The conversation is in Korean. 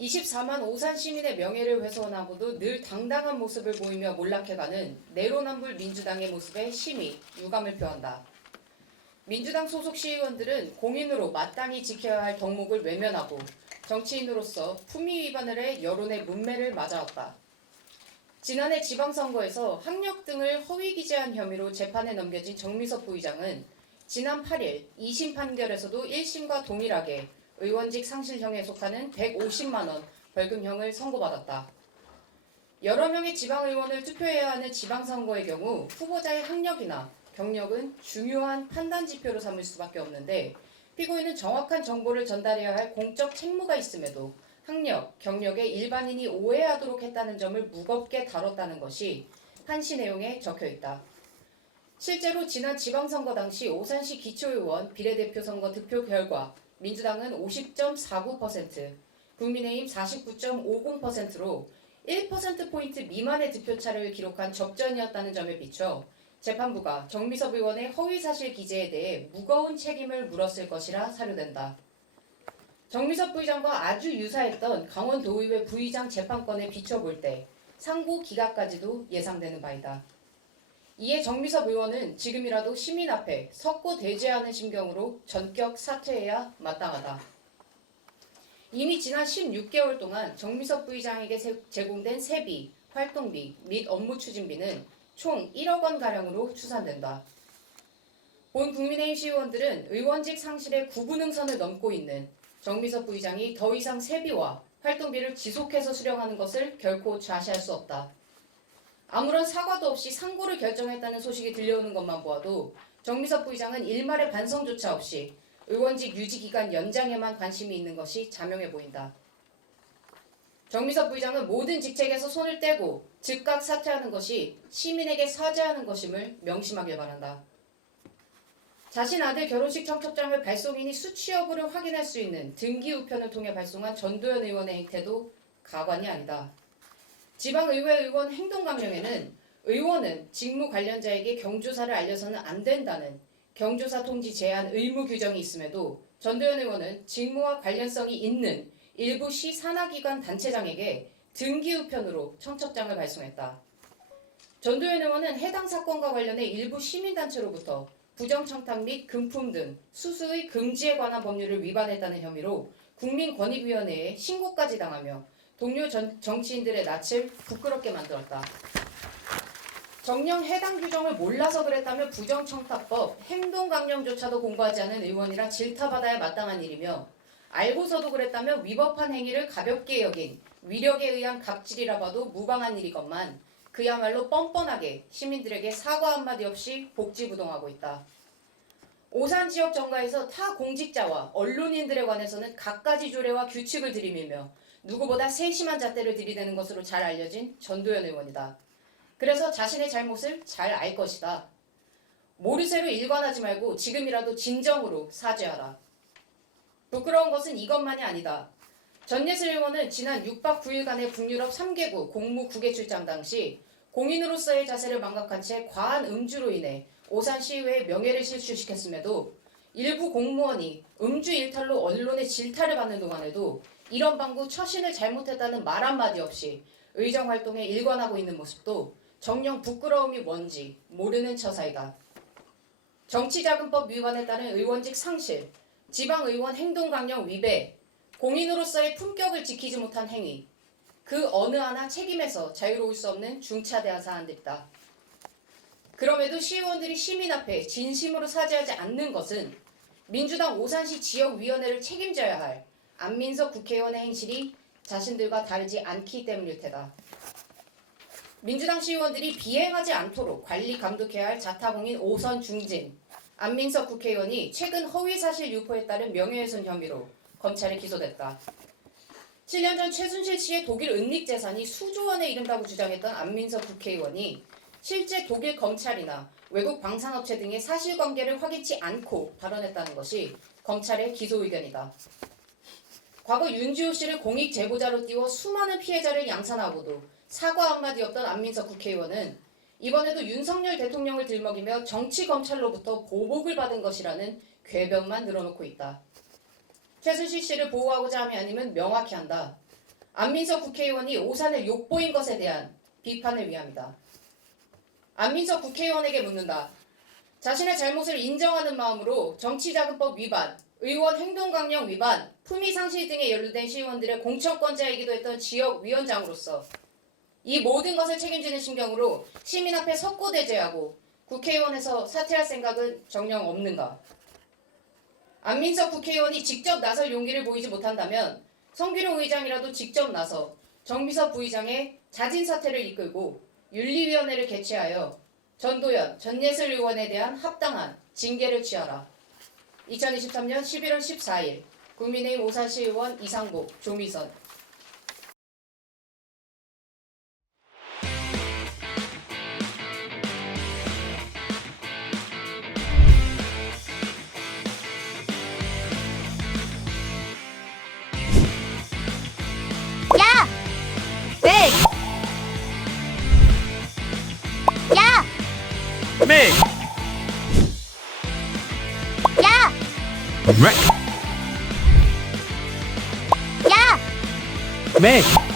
24만 오산 시민의 명예를 훼손하고도 늘 당당한 모습을 보이며 몰락해가는 내로남불 민주당의 모습에 심히 유감을 표한다. 민주당 소속 시의원들은 공인으로 마땅히 지켜야 할 덕목을 외면하고 정치인으로서 품위 위반을 해 여론의 문매를 맞아왔다. 지난해 지방선거에서 학력 등을 허위 기재한 혐의로 재판에 넘겨진 정미섭 부의장은 지난 8일 2심 판결에서도 1심과 동일하게 의원직 상실형에 속하는 150만 원 벌금형을 선고받았다. 여러 명의 지방의원을 투표해야 하는 지방선거의 경우 후보자의 학력이나 경력은 중요한 판단 지표로 삼을 수밖에 없는데 피고인은 정확한 정보를 전달해야 할 공적 책무가 있음에도 학력, 경력에 일반인이 오해하도록 했다는 점을 무겁게 다뤘다는 것이 한시 내용에 적혀있다. 실제로 지난 지방선거 당시 오산시 기초의원 비례대표 선거 득표 결과 민주당은 50.49%, 국민의힘 49.50%로 1%포인트 미만의 득표차를 기록한 접전이었다는 점에 비춰 재판부가 정미섭 의원의 허위사실 기재에 대해 무거운 책임을 물었을 것이라 사료된다. 정미섭 부의장과 아주 유사했던 강원도의회 부의장 재판권에 비춰볼 때 상고 기각까지도 예상되는 바이다. 이에 정미섭 의원은 지금이라도 시민 앞에 석고 대죄하는 심경으로 전격 사퇴해야 마땅하다. 이미 지난 16개월 동안 정미섭 부의장에게 제공된 세비, 활동비 및 업무 추진비는 총 1억 원가량으로 추산된다. 본 국민의힘 시의원들은 의원직 상실의 구분응선을 넘고 있는 정미섭 부의장이 더 이상 세비와 활동비를 지속해서 수령하는 것을 결코 좌시할 수 없다. 아무런 사과도 없이 상고를 결정했다는 소식이 들려오는 것만 보아도 정미섭 부의장은 일말의 반성조차 없이 의원직 유지기간 연장에만 관심이 있는 것이 자명해 보인다. 정미섭 부의장은 모든 직책에서 손을 떼고 즉각 사퇴하는 것이 시민에게 사죄하는 것임을 명심하길 바란다. 자신 아들 결혼식 청첩장을 발송인이 수취 여부를 확인할 수 있는 등기 우편을 통해 발송한 전도연 의원의 행태도 가관이 아니다. 지방의회 의원 행동감령에는 의원은 직무 관련자에게 경조사를 알려서는 안 된다는 경조사 통지 제한 의무 규정이 있음에도 전도연 의원은 직무와 관련성이 있는 일부 시 산하기관 단체장에게 등기 우편으로 청첩장을 발송했다. 전도연 의원은 해당 사건과 관련해 일부 시민단체로부터 부정청탁 및 금품 등 수수의 금지에 관한 법률을 위반했다는 혐의로 국민권익위원회에 신고까지 당하며 동료 정치인들의 낯을 부끄럽게 만들었다. 정녕 해당 규정을 몰라서 그랬다며 부정청탁법, 행동강령조차도 공부하지 않은 의원이라 질타받아야 마땅한 일이며 알고서도 그랬다며 위법한 행위를 가볍게 여긴 위력에 의한 갑질이라 봐도 무방한 일이건만 그야말로 뻔뻔하게 시민들에게 사과 한마디 없이 복지부동하고 있다. 오산 지역 정가에서 타 공직자와 언론인들에 관해서는 갖가지 조례와 규칙을 들이밀며 누구보다 세심한 잣대를 들이대는 것으로 잘 알려진 전도연 의원이다. 그래서 자신의 잘못을 잘 알 것이다. 모르쇠로 일관하지 말고 지금이라도 진정으로 사죄하라. 부끄러운 것은 이것만이 아니다. 전예슬 의원은 지난 6박 9일간의 북유럽 3개국 공무 국외 출장 당시 공인으로서의 자세를 망각한 채 과한 음주로 인해 오산시의회의 명예를 실추시켰음에도 일부 공무원이 음주 일탈로 언론의 질타를 받는 동안에도 이런 방구 처신을 잘못했다는 말 한마디 없이 의정활동에 일관하고 있는 모습도 정녕 부끄러움이 뭔지 모르는 처사이다. 정치자금법 위반에 따른 의원직 상실, 지방의원 행동강령 위배, 공인으로서의 품격을 지키지 못한 행위, 그 어느 하나 책임에서 자유로울 수 없는 중차대한 사안들이다. 그럼에도 시의원들이 시민 앞에 진심으로 사죄하지 않는 것은 민주당 오산시 지역위원회를 책임져야 할 안민석 국회의원의 행실이 자신들과 다르지 않기 때문일 테다. 민주당 시의원들이 비행하지 않도록 관리 감독해야 할 자타공인 5선 중진 안민석 국회의원이 최근 허위사실 유포에 따른 명예훼손 혐의로 검찰에 기소됐다. 7년 전 최순실 씨의 독일 은닉 재산이 수조 원에 이른다고 주장했던 안민석 국회의원이 실제 독일 검찰이나 외국 방산업체 등의 사실관계를 확인치 않고 발언했다는 것이 검찰의 기소 의견이다. 과거 윤주호 씨를 공익 제보자로 띄워 수많은 피해자를 양산하고도 사과 한마디 없던 안민석 국회의원은 이번에도 윤석열 대통령을 들먹이며 정치검찰로부터 보복을 받은 것이라는 궤변만 늘어놓고 있다. 최순실 씨를 보호하고자 함이 아니면 명확히 한다. 안민석 국회의원이 오산을 욕보인 것에 대한 비판을 위함이다. 안민석 국회의원에게 묻는다. 자신의 잘못을 인정하는 마음으로 정치자금법 위반, 의원 행동강령 위반, 품위상실 등에 연루된 시의원들의 공천권자이기도 했던 지역위원장으로서 이 모든 것을 책임지는 심경으로 시민 앞에 석고대죄하고 국회의원에서 사퇴할 생각은 정녕 없는가? 안민석 국회의원이 직접 나설 용기를 보이지 못한다면 성규룡 의장이라도 직접 나서 정비서 부의장의 자진 사퇴를 이끌고 윤리위원회를 개최하여 전도연, 전예슬 의원에 대한 합당한 징계를 취하라. 2023년 11월 14일 국민의힘 오산시 의원 이상복, 조미선. 야! 백! 야! Meg! 야! Meg! 야! Meg!